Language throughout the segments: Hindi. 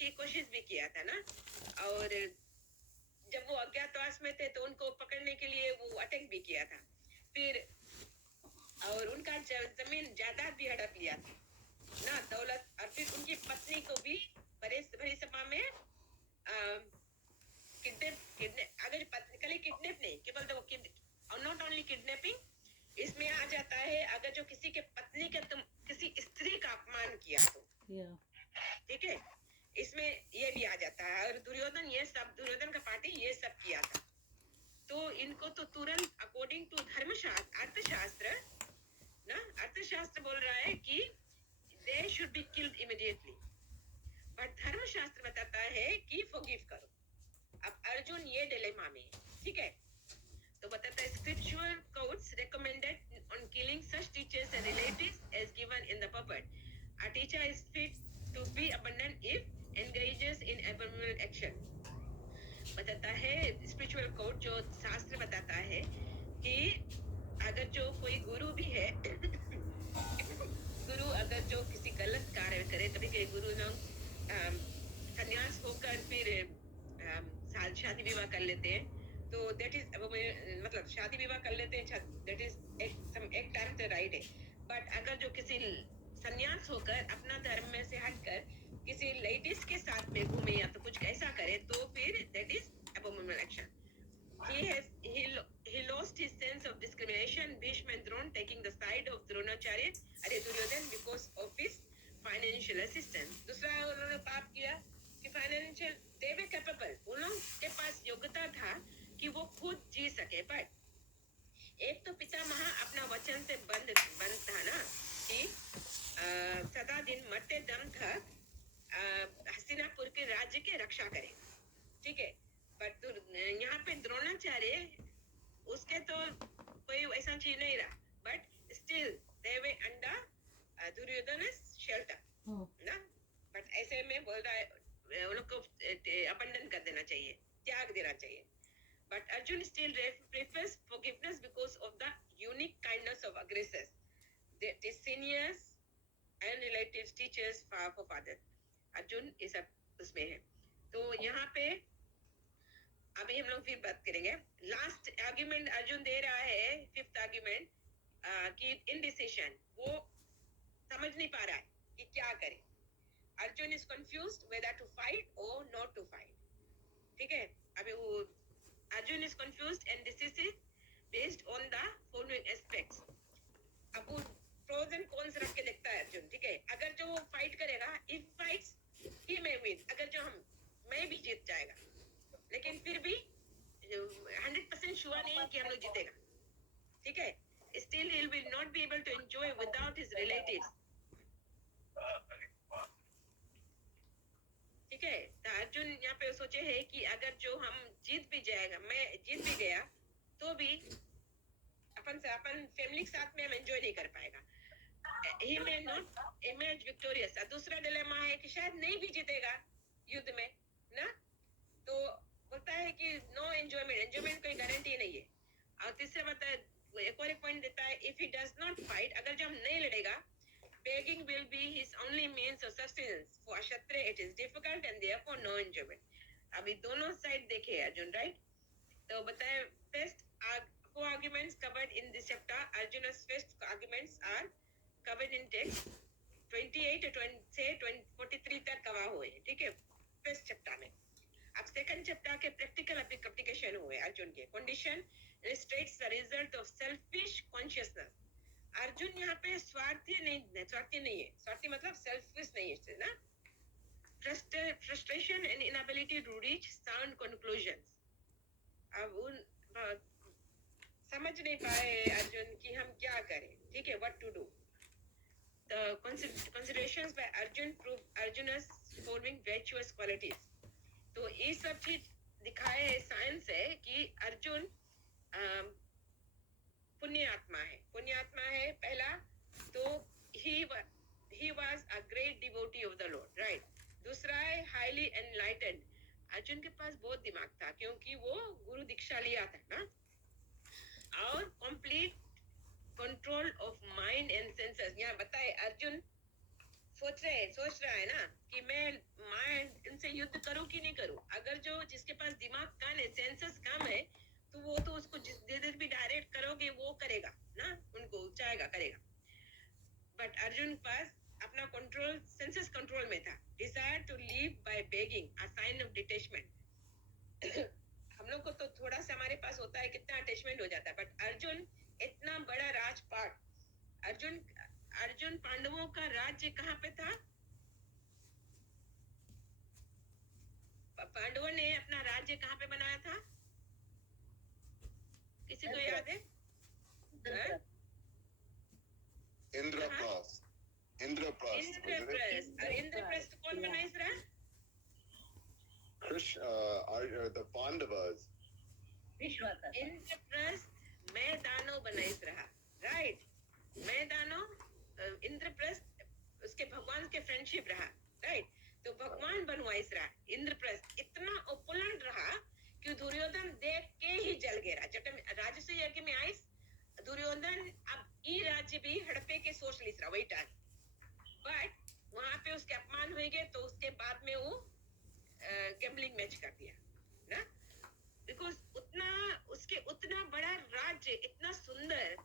की कोशिश भी किया था ना, और जब वो अज्ञातवास में थे तो उनको पकड़ने के लिए वो अटैक भी किया था, फिर और उनका जमीन जायदाद भी हड़प लिया था ना, दौलत, और फिर उनकी पत्नी को भी भरी सभा में किडनैप, अगर कल किडनैप नहीं, केवल तो नॉट ओनली किडनैपिंग, इसमें आ जाता है अगर जो किसी के पत्नी के तुम किसी स्त्री का अपमान किया तो, ठीक है, इसमें ये भी आ जाता है। और दुर्योधन का पार्टी ये सब किया था, तो इनको तो तुरंत अकॉर्डिंग टू धर्मशास्त्र, अर्थशास्त्र ना, अर्थशास्त्र बोल रहा है कि they should be killed immediately, but धर्मशास्त्र बताता है कि फॉरगिव करो। अब अर्जुन ये डिलेमा में, ठीक है, तो बताता है scriptural codes recommended on killing such teachers and relatives as given in the puppet. A teacher is fit to be abandoned if engages in abominable action. बताता है स्पिरिचुअल कोड, जो शास्त्र बताता है कि अगर जो कोई गुरु भी है गुरु अगर जो किसी गलत कार्य करे, कभी कभी गुरु लोग संन्यास होकर फिर शादी विवाह कर लेते हैं, तो दैट इज मतलब शादी विवाह कर लेते हैं, दैट इज एक टाइम तो राइट है, बट अगर जो किसी संन्यास होकर अपना धर्म में से हटकर किसी लेडीज के साथ में घूमे या तो कुछ ऐसा करे, तो फिर that is abominable action. He lost his sense of discrimination. Bhishma and Drona taking the side of Dronacharya and Duryodhan because of his financial assistance. दूसरा उन्होंने पाप किया कि फाइनेंशियल, they were capable, उन लोगों के पास योग्यता था कि वो खुद जी सके, बट एक तो पितामह अपना वचन से बंद था ना कि सदा दिन मरते दम तक हस्तिनापुर के राज्य के रक्षा करे, ठीक है, बट यहाँ पे द्रोणाचार्य उसके तो कोई ऐसा चीज नहीं रहा, but still they were under Duryodhan shelter ना, बट ऐसे में बोल रहा है उन लोग को अबंडन कर देना चाहिए, त्याग देना चाहिए, but Arjun still prefers forgiveness because of the unique kindness of aggressors, the seniors and relatives, teachers, fathers. Arjun इस उसमें है, तो यहाँ पे अभी हम लोग फिर बात करेंगे। लास्ट आर्ग्यूमेंट अर्जुन दे रहा है, फिफ्थ आर्ग्यूमेंट, कि इनडिसिशन, वो समझ नहीं पा रहा है कि क्या करे। Arjun is confused whether to fight और नॉट टू फाइट, ठीक है, अभी वो Arjun is confused and this is based on the following aspects. अब वो प्रोज एंड कॉन्स रख के देखता है अर्जुन, ठीक है, अगर जो वो फाइट करेगा, if fights he may win, अगर जो मैं भी जीत जाएगा, लेकिन फिर भी 100% श्योर नहीं है कि हम लोग जीतेगा, ठीक है, still he will not be able to enjoy without his relatives, ठीक है, तो अर्जुन यहाँ पे सोचे है कि अगर जो हम जीत भी जाएगा, मैं जीत भी गया, तो भी अपन फैमिली के साथ में हम एंजॉय नहीं कर पाएगा, he may not emerge victorious। दूसरा डिलेमा है कि शायद नहीं भी जीतेगा युद्ध में ना, तो बोलता है कि नो एंजॉयमेंट कोई गारंटी नहीं है। और तीसरा बता एक और पॉइंट देता है, if he does not fight, अगर जब नहीं लड़ेगा, begging will be his only means of sustenance. For Kshatriya it is difficult and therefore no enjoyment. अभी दोनों साइड देखे अर्जुन, राइट, तो बताए first four arguments covered in this chapter. Arjuna's first arguments are covered in text 28 से 43 तक कवर हुए, ठीक है, फर्स्ट चैप्टर में। अब सेकंड चैप्टर के प्रैक्टिकल एप्लीकेशन हुए अर्जुन के। Condition illustrates the result of selfish consciousness. Arjun यहाँ पे स्वार्थी नहीं है, स्वार्थी मतलब सेल्फिश नहीं है ना, frustration and inability to reach sound conclusions. अब उन समझ नहीं पाए अर्जुन कि हम क्या करें, ठीक है, what to do. The considerations by Arjun prove Arjuna's following virtuous qualities. तो ये सब चीज दिखाए है, साइंस है कि अर्जुन पुण्यात्मा है पहला, तो he was a great devotee of the Lord, right। दूसरा है highly enlightened, अर्जुन के पास बहुत दिमाग था क्योंकि वो गुरु दीक्षा लिया था ना, और complete control of mind and senses. यहाँ बताए अर्जुन सोच रहा है ना कि मैं माइंड युद्ध करूं कि नहीं करूं? अगर जो जिसके पास दिमाग कम है, सेंसस कम है, तो वो तो उसको जिधर भी डायरेक्ट करोगे वो करेगा ना, उनको चाहेगा करेगा। बट अर्जुन पास अपना कंट्रोल, सेंसस कंट्रोल में था। Desire to live by begging, a sign of detachment. हम लोग को तो थोड़ा सा हमारे पास होता है, कितना अटैचमेंट हो जाता है, बट अर्जुन इतना बड़ा राजपाट, अर्जुन अर्जुन पांडवों का राज्य कहाँ पे था? पांडवों ने अपना राज्य कहाँ पे बनाया था? किसी को याद है? इंद्रप्रस्थ। इंद्रप्रस्थ। और इंद्रप्रस्थ कौन बनाइस रहा? The Pandavas. इंद्रप्रस्थ मैं दानव बनाइस रहा, राइट? मैं दानव, इंद्रप्रस्थ उसके भगवान के फ्रेंडशिप रहा, राइट? तो भगवान बनवाइस रहा। इंद्रप्रस्थ इतना ओपुलेंट रहा कि दुर्योधन देख के ही जल गया। जब राजसूय यज्ञ में आइस दुर्योधन अब ई राज्य भी हड़पे के सोच लीस रहा, वही टाइम। बट वहां पे उसके अपमान हो गए, तो उसके बाद में वो गैम्बलिंग मैच कर दिया ना, बिकॉज उतना उसके उतना बड़ा राज्य, इतना सुंदर,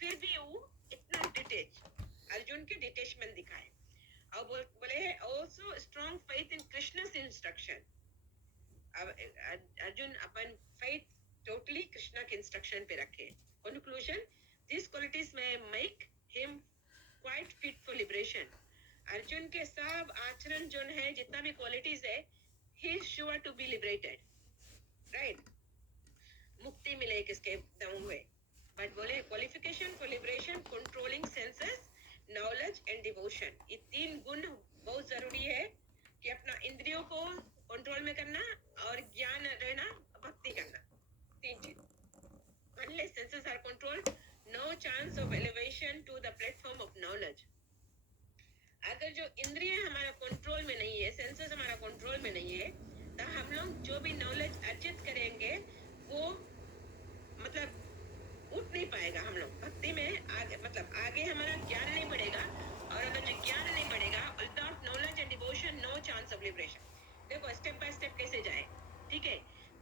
फिर भी वो इतना डिटेच, अर्जुन के डिटेचमेंट दिखाए। और बोले also strong faith in Krishna's instruction. Arjun upon faith totally Krishna के इंस्ट्रक्शन पे रखे। कंक्लूजन, दिस क्वालिटीज में make him quite fit for liberation. Arjun के सब आचरण जो है, जितना भी क्वालिटीज है, he is sure to be liberated, right? मुक्ति मिले किसके दम हुए। बट बोले qualification for liberation, controlling senses, knowledge and devotion. ये तीन गुण बहुत जरूरी है कि अपना इंद्रियों को कंट्रोल में करना और ज्ञान रहना, भक्ति करना, तीन चीज। Unless senses are controlled, no chance of elevation to the platform of knowledge. अगर जो इंद्रिय हमारा कंट्रोल में नहीं है, सेंसेस हमारा कंट्रोल में नहीं है, तो हम लोग जो भी नॉलेज अर्जित करेंगे वो मतलब उठ नहीं पाएगा। हम लोग भक्ति में आगे, मतलब आगे हमारा ज्ञान नहीं बढ़ेगा। और अगर जो ज्ञान नहीं बढ़ेगा, without knowledge and devotion, no chance of liberation. देखो स्टेप बाय स्टेप कैसे जाए, ठीक है?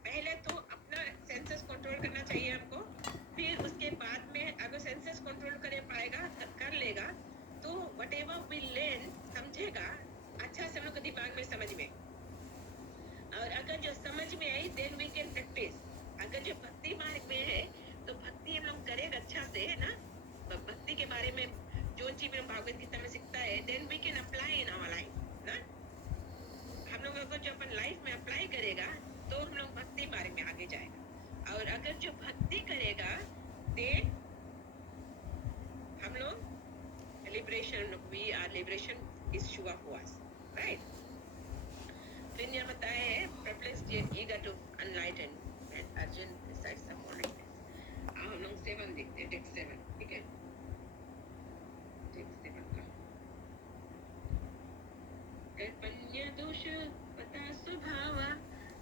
पहले तो अपना सेंसेस कंट्रोल करना चाहिए हमको, फिर उसके बाद में अगर सेंसेस कंट्रोल करे पाएगा, कर लेगा, तो whatever we learn समझेगा अच्छा से, हम लोग के दिमाग में समझ में। और अगर जो समझ में आई, then we can practice। अगर जो भक्ति मार्ग में है, तो भक्ति हम लोग करें अच्छा से, है ना? भक्ति के बारे में जो चीज हम भागवत गीता में सीखता है, then we can apply in our life, ना? हम लोग अगर जो अपन लाइफ में अप्लाई करेगा, तो हम लोग भक्ति मार्ग में आगे जाएगा। और अगर जो भक्ति करेगा, then हम लोग liberation, liberation is sure for us, right? फिर यहाँ बताया है perplexed yet eager to enlighten, and Arjun decides the following things। अब हम लोग 7 देखते हैं, टेक्स्ट 7, ठीक है? टेक्स्ट 7 का कर्पण्य दोष पता स्वभावा,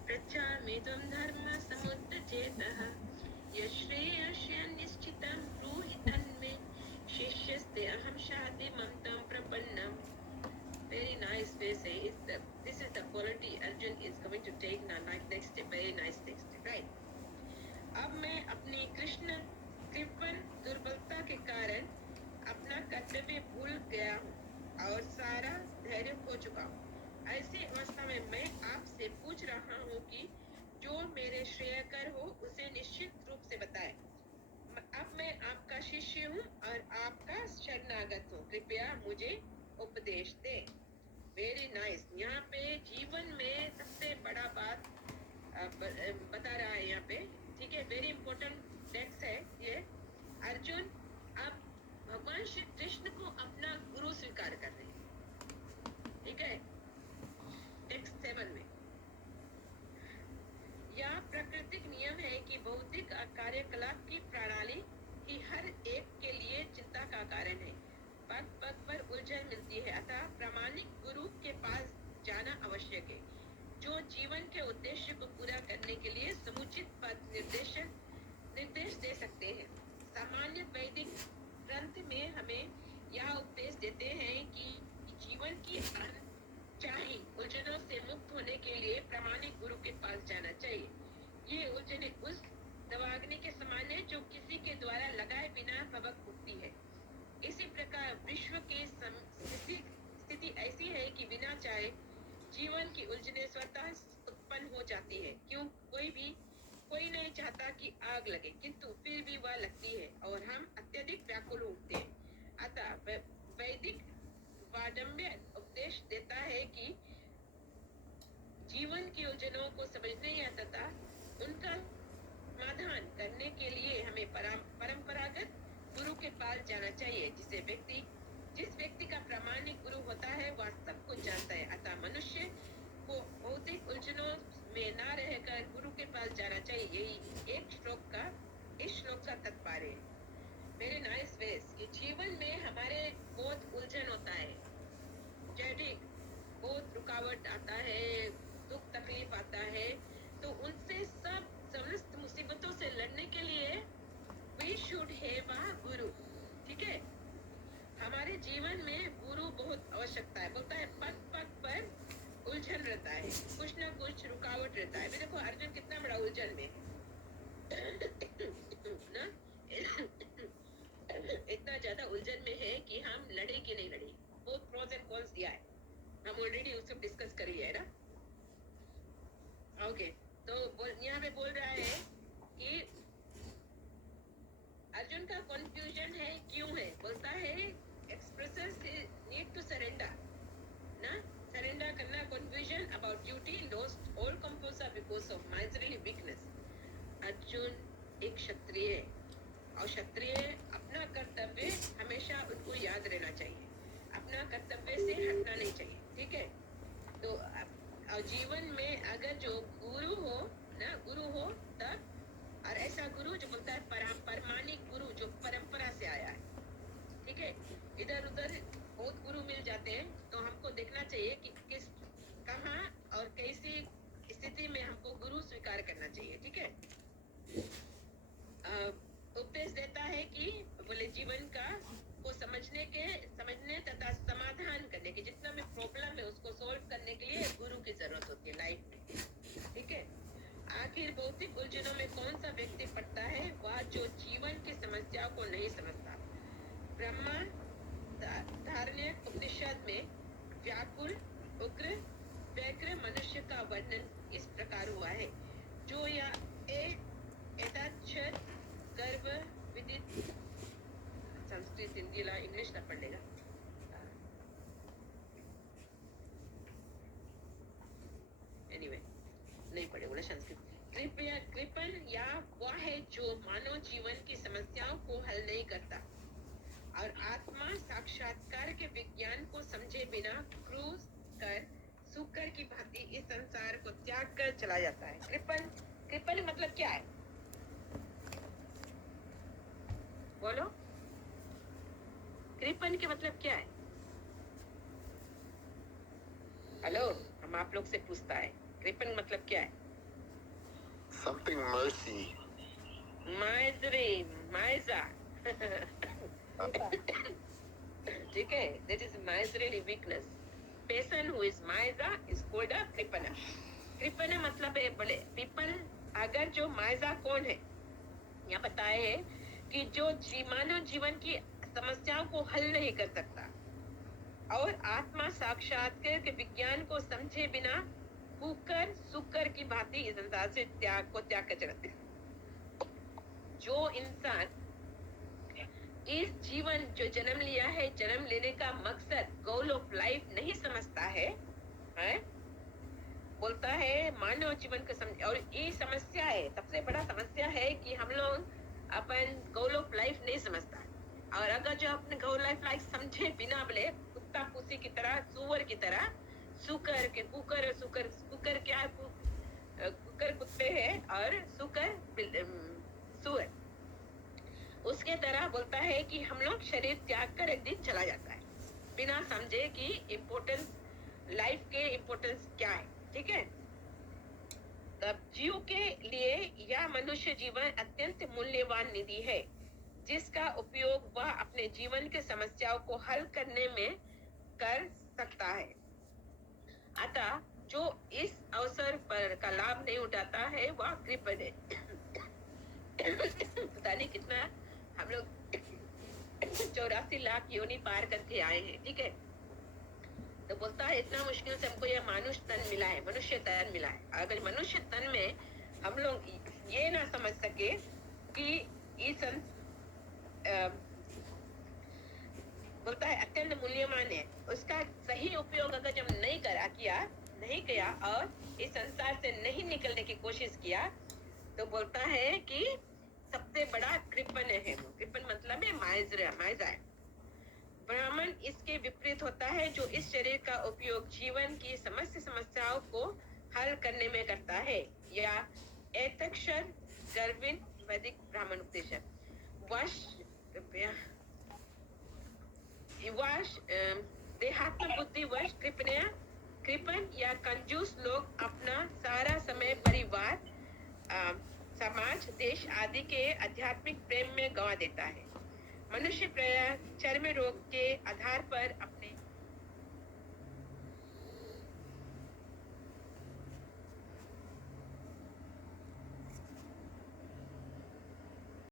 पृच्छामि त्वं धर्म समुत्थचेतः, यश्रेयस्य निश्चितं ब्रूहि तन्मे, शिष्यस्ते अहं शाति ममतं प्रपन्नम्। Very nice way say this is the quality Arjun is going to take now, like next step, very nice next step, right? अब मैं अपनी कृष्ण कृपण दुर्बलता के कारण अपना कर्तव्य भूल गया हूँ और सारा धैर्य खो चुका हूँ। ऐसी अवस्था में मैं आपसे पूछ रहा हूँ कि जो मेरे श्रेयकर हो उसे निश्चित रूप से बताएं। अब मैं आपका शिष्य हूँ और आपका शरणागत हूँ, कृपया मुझे उपदेश दे। Very nice. यहाँ पे जीवन में सबसे बड़ा बात बता रहा है यहाँ पे, ठीक है? वेरी इंपॉर्टेंट टेक्स्ट है ये। अर्जुन अब भगवान श्री कृष्ण को अपना गुरु स्वीकार कर रहे हैं, ठीक है? टेक्स्ट 7 में यह प्राकृतिक नियम है कि भौतिक कार्यकलाप की प्रणाली ही हर एक के लिए चिंता का कारण है। पग पग पर उलझन मिलती है, अतः प्रामाणिक गुरु के पास जाना आवश्यक है, जो जीवन के उद्देश्य को पूरा करने के लिए समुचित पथ निर्देश दे सकते हैं। सामान्य वैदिक ग्रंथ में हमें यह उपदेश देते हैं कि जीवन की अनचाही उलझनों से मुक्त होने के कि बिना चाहे जीवन की उलझने स्वतः उत्पन्न हो जाती है। क्यों? कोई नहीं चाहता कि आग लगे, किंतु फिर भी वह लगती है और हम अत्यधिक व्याकुल उठते हैं। अतः वैदिक वाडम्य उपदेश देता है कि जीवन की उलझनों को समझने या तथा उनका समाधान करने के लिए हमें परंपरागत गुरु के पास जाना चाहिए। जिस व्यक्ति का प्रामाणिक गुरु होता है वह सब कुछ जानता है। अतः मनुष्य को भौतिक उलझनों में न रहकर गुरु के पास जाना चाहिए। यही इस श्लोक का तात्पर्य है। मेरे नाइस वेस, ये जीवन में हमारे बहुत उलझन होता है, जैविक बहुत रुकावट आता है, दुख तकलीफ आता है, तो उनसे समस्त मुसीबतों से लड़ने के लिए we should have a गुरु। ठीक है, हमारे जीवन में गुरु बहुत आवश्यकता है। बोलता है पग पग पर उलझन रहता है, कुछ ना कुछ रुकावट रहता है। देखो अर्जुन कितना बड़ा उलझन में ना इतना ज्यादा उलझन में है कि हम लड़े कि नहीं लड़े। बहुत प्रोज एंड कॉन्स दिया है, हम ऑलरेडी उसको डिस्कस कर लिया है ना। ओके, तो यहाँ पे बोल रहा है कि अर्जुन का कंफ्यूजन है, क्यों है? बोलता है एक्सप्रेसेस नीड टू सरेंडर ना, सरेंडर करना, confusion about duty, lost all composer because of miserly weakness. Arjun एक क्षत्रिय है और क्षत्रिय अपना कर्तव्य हमेशा उनको याद रहना चाहिए, अपना कर्तव्य से हटना नहीं चाहिए। ठीक है, तो और जीवन में अगर जो गुरु हो ना, गुरु हो तब, और ऐसा गुरु जो बोलता है परमाणिक गुरु जो परंपरा से आया है। ठीक है, इधर उधर बहुत गुरु मिल जाते हैं, तो हमको देखना चाहिए कि किस कहाँ और कैसी स्थिति में हमको गुरु स्वीकार करना चाहिए। ठीक है, उपदेश देता है कि बोले जीवन का को समझने तथा समाधान करने के, जितना भी प्रॉब्लम है उसको सॉल्व करने के लिए गुरु की जरूरत होती है लाइफ में। ठीक है, आखिर भौतिक उलझनों में कौन सा व्यक्ति पड़ता है? वह जो जीवन की समस्याओं को नहीं समझता। ब्रह्मा धारण्य उपनिषद में व्याकुल उग्र व्यग्र मनुष्य का वर्णन इस प्रकार हुआ है, जो या यथाक्षर गर्भ विदित, संस्कृत हिंदी ला इंग्लिश ना पढ़ेगा, एनीवे नहीं पढ़ेगा ना संस्कृत। कृपण या वह है जो मानव जीवन की समस्याओं को हल नहीं करता और आत्मा साक्षात्कार के विज्ञान को समझे बिना क्रूज कर सूकर की भांति इस संसार को त्याग कर चला जाता है। कृपण मतलब क्या है? बोलो, कृपण के मतलब क्या है? हेलो, हम आप लोग से पूछता है कृपण मतलब क्या है? Something mercy. माइजा ठीक है, that is miserly weakness. Person who is miser is called a kripana. कृपण मतलब है बोले पीपल, अगर जो माइजा कौन है, यहाँ बताया है कि जो मानव जीवन की समस्याओं को हल नहीं कर सकता और आत्मा साक्षात्कार के विज्ञान को समझे बिना कुकर सुकर की भांति इस संसार से त्याग कर चलते हैं। जो इंसान इस जीवन जो जन्म लिया है, जन्म लेने का मकसद गोल ऑफ लाइफ नहीं समझता है, बोलता है मानव जीवन का समझ, और ये समस्या है, सबसे बड़ा समस्या है कि हम लोग अपन गोल ऑफ लाइफ नहीं समझता। और अगर जो अपने गोल ऑफ लाइफ समझे बिना बोले कुत्ता पुसी की तरह, सुअर की तरह, सुकर के कुकर क्या, कुकर कुत्ते है और सुकर सुअर, उसके तरह बोलता है कि हम लोग शरीर त्याग कर एक दिन चला जाता है बिना समझे कि इम्पोर्टेंस, लाइफ के इम्पोर्टेंस क्या है। ठीक है, तब जीव के लिए यह मनुष्य जीवन अत्यंत मूल्यवान निधि है, जिसका उपयोग वह अपने जीवन के समस्याओं को हल करने में कर सकता है। अतः जो इस अवसर पर का लाभ नहीं उठाता है वह कृपण है। पता नहीं कितना हम लोग 84 लाख योनि पार करके आए हैं। ठीक है, तो बोलता है इतना मुश्किल से हमको यह मानुष तन मिला है, मनुष्य तन मिला है। अगर मनुष्य तन में हम लोग ये ना समझ सके कि इस बोलता है अत्यंत मूल्यवान है, उसका सही उपयोग अगर जब नहीं किया और इस संसार से नहीं निकलने की कोशिश किया, तो बोलता है कि सबसे बड़ा कृपण है वो। कृपण मतलब है माइजा है। ब्राह्मण इसके विपरीत होता है, जो इस शरीर का उपयोग जीवन की समस्त समस्याओं को हल करने में करता है, या एतक्षर गर्विन वैदिक ब्राह्मण उपदेश वश देहात्म बुद्धि वश कृपण या कंजूस लोग अपना सारा समय परिवार, समाज, देश आदि के आध्यात्मिक प्रेम में गंवा देता है। मनुष्य प्रायः चर्म रोग के आधार पर अपने